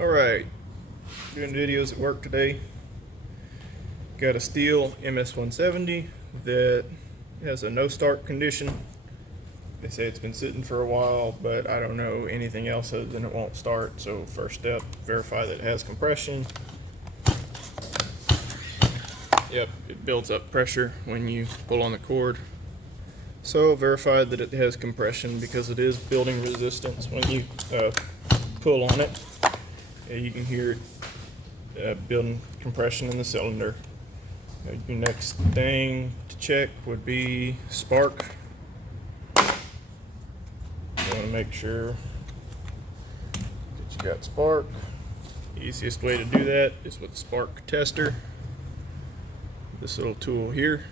Alright, doing videos at work today. Got a Stihl MS170 that has a no start condition. They say it's been sitting for a while, but I don't know anything else other than it won't start. So first step, verify that it has compression. Yep, it builds up pressure when you pull on the cord. So verify that it has compression because it is building resistance when you pull on it. You can hear it building compression in the cylinder. Your next thing to check would be spark. You want to make sure that you got spark. The easiest way to do that is with the spark tester. This little tool here.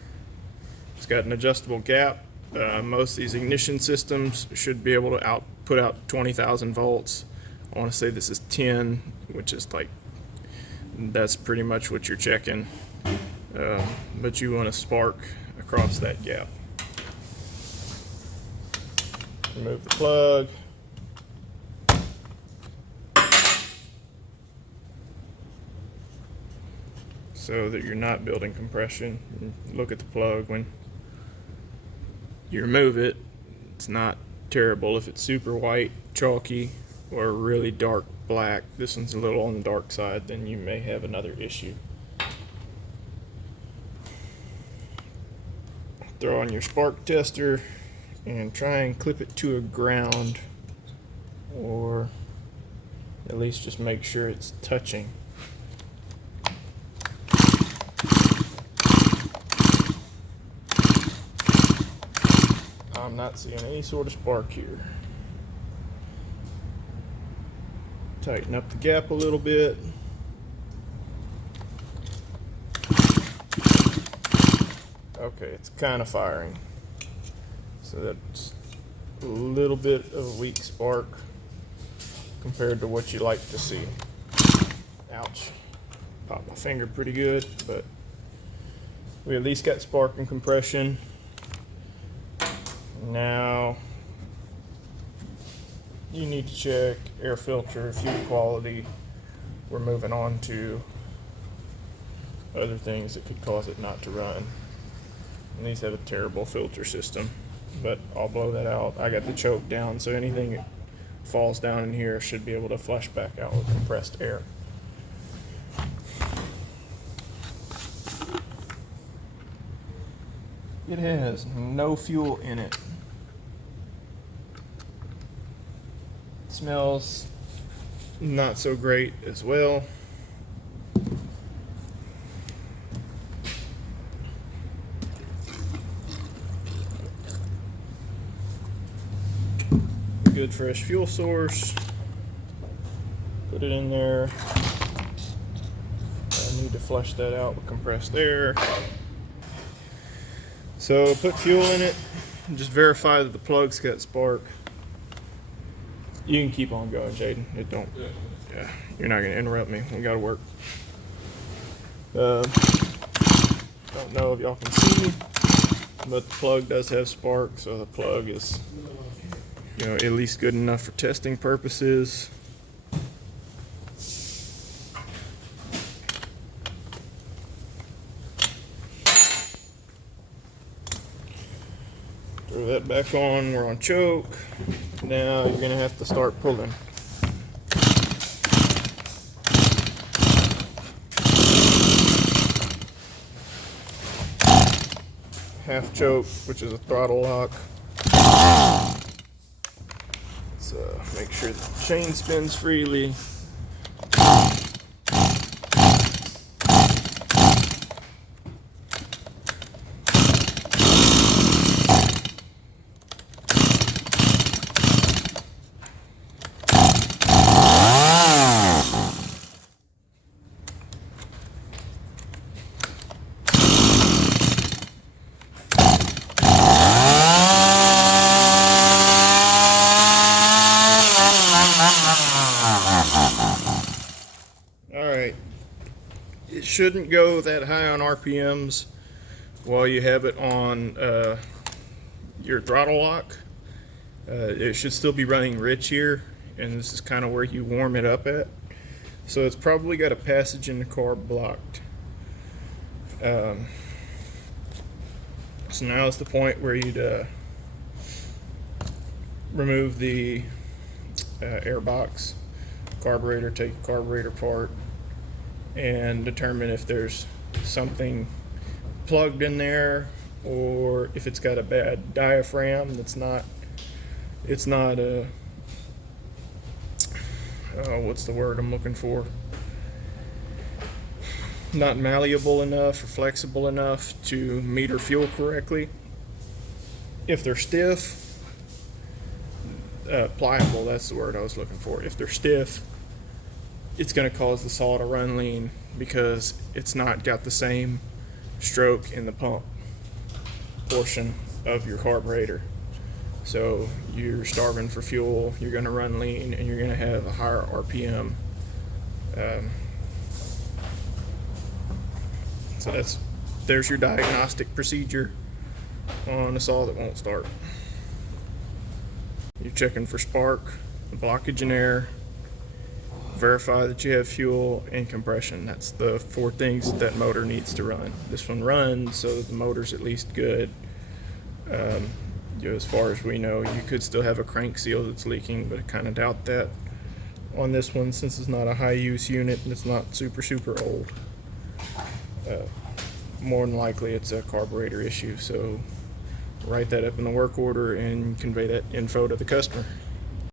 It's got an adjustable gap. Most of these ignition systems should be able to put out 20,000 volts. I want to say this is 10, which is like, that's pretty much what you're checking. But you want to spark across that gap. Remove the plug. So that you're not building compression. Look at the plug when you remove it. It's not terrible if it's super white, chalky, or really dark black. This one's a little on the dark side, then you may have another issue. Throw on your spark tester and try and clip it to a ground, or at least just make sure it's touching. I'm not seeing any sort of spark here. Tighten up the gap a little bit. Okay, it's kind of firing. So that's a little bit of a weak spark compared to what you like to see. Ouch. Popped my finger pretty good, but we at least got spark and compression. Now you need to check air filter, fuel quality. We're moving on to other things that could cause it not to run. And these have a terrible filter system, but I'll blow that out. I got the choke down, so anything that falls down in here should be able to flush back out with compressed air. It has no fuel in it. Smells not so great as well. Good fresh fuel source. Put it in there. I need to flush that out with compressed air. So put fuel in it and just verify that the plug's got spark. You can keep on going, Jaden. It don't. Yeah, you're not gonna interrupt me. We gotta work. Don't know if y'all can see, but the plug does have spark, so the plug is, at least good enough for testing purposes. Throw that back on. We're on choke. Now you're going to have to start pulling. Half choke, which is a throttle lock. Let's make sure the chain spins freely. Alright, it shouldn't go that high on RPMs while you have it on your throttle lock. It should still be running rich here, and this is kind of where you warm it up at. So it's probably got a passage in the carb blocked. So now is the point where you'd remove the air box, carburetor, take the carburetor apart, and determine if there's something plugged in there, or if it's got a bad diaphragm that's not, it's not a, what's the word I'm looking for? Not malleable enough or flexible enough to meter fuel correctly. If they're stiff, pliable, that's the word I was looking for. If they're stiff, it's going to cause the saw to run lean because it's not got the same stroke in the pump portion of your carburetor. So you're starving for fuel, you're going to run lean, and you're going to have a higher RPM. So there's your diagnostic procedure on a saw that won't start. You're checking for spark, blockage in air, verify that you have fuel, and compression. That's the 4 things that motor needs to run. This one runs, so the motor's at least good. As far as we know, you could still have a crank seal that's leaking, but I kind of doubt that on this one, since it's not a high use unit and it's not super old. More than likely it's a carburetor issue, so write that up in the work order and convey that info to the customer.